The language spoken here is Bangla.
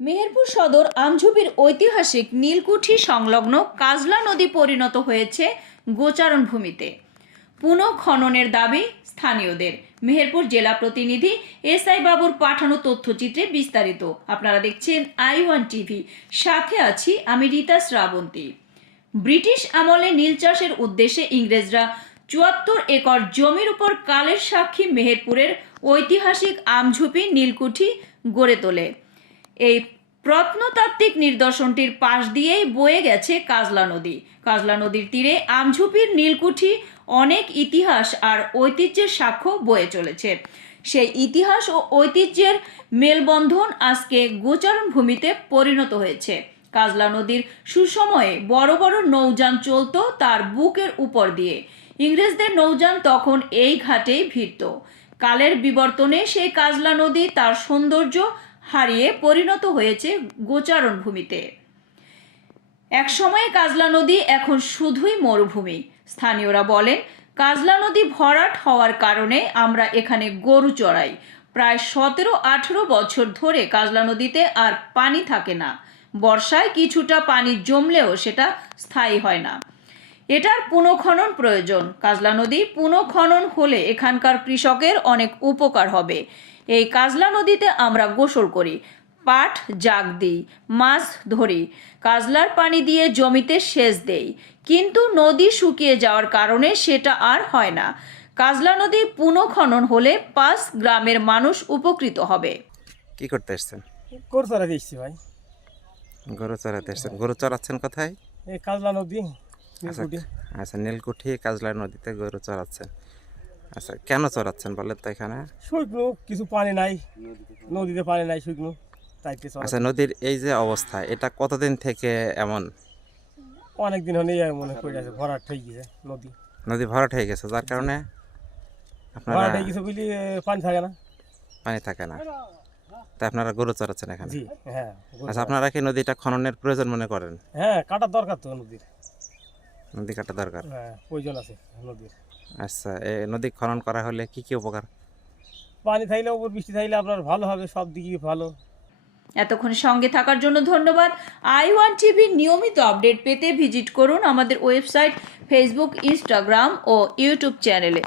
মেহেরপুর সদর আমঝুপির ঐতিহাসিক নীলকুঠি সংলগ্ন কাজলা নদী পরিণত হয়েছে গোচারণ ভূমিতে। পুনঃখননের দাবি স্থানীয়দের। মেহেরপুর জেলা প্রতিনিধি এসআই বাবুর পাঠানো তথ্যচিত্রে বিস্তারিত। আপনারা দেখছেন i1 টিভি, সাথে আছি আমি রীতা শ্রাবন্তী। ব্রিটিশ আমলে নীল চাষের উদ্দেশ্যে ইংরেজরা ৭৪ একর জমির উপর কালের সাক্ষী মেহেরপুরের ঐতিহাসিক আমঝুপি নীলকুঠি গড়ে তোলে। এই প্রত্নতাত্ত্বিক নিদর্শনটির পাশ দিয়েই বয়ে গেছে কাজলা নদী। কাজলা নদীর তীরে আমঝুপির নীলকুঠি অনেক ইতিহাস আর ঐতিহ্যের সাক্ষ্য বয়ে চলেছে। সেই ইতিহাস ও ঐতিহ্যের মেলবন্ধন আজকে গোচারণ ভূমিতে পরিণত হয়েছে। কাজলা নদীর সুসময়ে বড় বড় নৌযান চলত তার বুকের উপর দিয়ে। ইংরেজদের নৌযান তখন এই ঘাটেই ভিড়ত। কালের বিবর্তনে সেই কাজলা নদী তার সৌন্দর্য হারিয়ে পরিণত হয়েছে গোচারণ ভূমিতে। এক সময়ে কাজলা নদী এখন শুধুই মরুভূমি। স্থানীয়রা বলেন, কাজলা নদী ভরাট হওয়ার কারণে আমরা এখানে গরু চড়াই। প্রায় ১৭-১৮ বছর ধরে কাজলা নদীতে আর পানি থাকে না। বর্ষায় কিছুটা পানি জমলেও সেটা স্থায়ী হয় না। এটার পুনঃখনন প্রয়োজন। কাজলা নদী পুনঃখনন হলে এখানকার কৃষকের অনেক উপকার হবে। এই কাজলা নদীতে আমরা গোসল করি, পাট জাগ দিই, মাছ ধরি, কাজলার পানি দিয়ে জমিতে সেচ দেই, কিন্তু নদী শুকিয়ে যাওয়ার কারণে সেটা আর হয় না। কাজলা নদী পুনঃখনন হলে ৫ গ্রামের মানুষ উপকৃত হবে। কি করতে এসছেন? গরু চড়াতে এসছি ভাই। গরু চড়াতে এসছেন। গরু চড়াচ্ছেন কোথায়? এই কাজলা নদী আচ্ছা নীলকুঠি। আচ্ছা, নীলকুঠি কাজলা নদীতে গরু চড়াচ্ছেন। আচ্ছা, কেন চড়াচ্ছেন বলেন তো? এখানে শুকনো, কিছু পানি নাই, নদীতে পানি নাই, শুকনো, তাইতে আচ্ছা, নদীর এই যে অবস্থা, এটা কতদিন থেকে এমন? অনেক দিন হলে মনে পড়ে আছে, ভরাট হয়ে গেছে নদী। নদী ভরাট হয়ে গেছে, যার কারণে আপনারা ভরাট হয়ে গেছে বুঝলি, পানি থাকে না। পানি থাকে না, তাই আপনারা গরু চড়াচ্ছেন এখানে। জি হ্যাঁ। আচ্ছা, আপনারা কি নদীটা খননের প্রয়োজন মনে করেন? হ্যাঁ, কাটার দরকার তো নদীর। নদী কাটা দরকার। হ্যাঁ, প্রয়োজন আছে নদীর। আচ্ছা, এই নদী খনন করা হলে কি কি উপকার? পানি থাকলে, উপর বৃষ্টি থাকলে আপনার ভালো হবে, সব দিকে ভালো। এতক্ষণ সঙ্গে থাকার জন্য ধন্যবাদ। i1 টিভির নিয়মিত আপডেট পেতে ভিজিট করুন আমাদের ওয়েবসাইট, ফেসবুক, ইনস্টাগ্রাম ও ইউটিউব চ্যানেলে।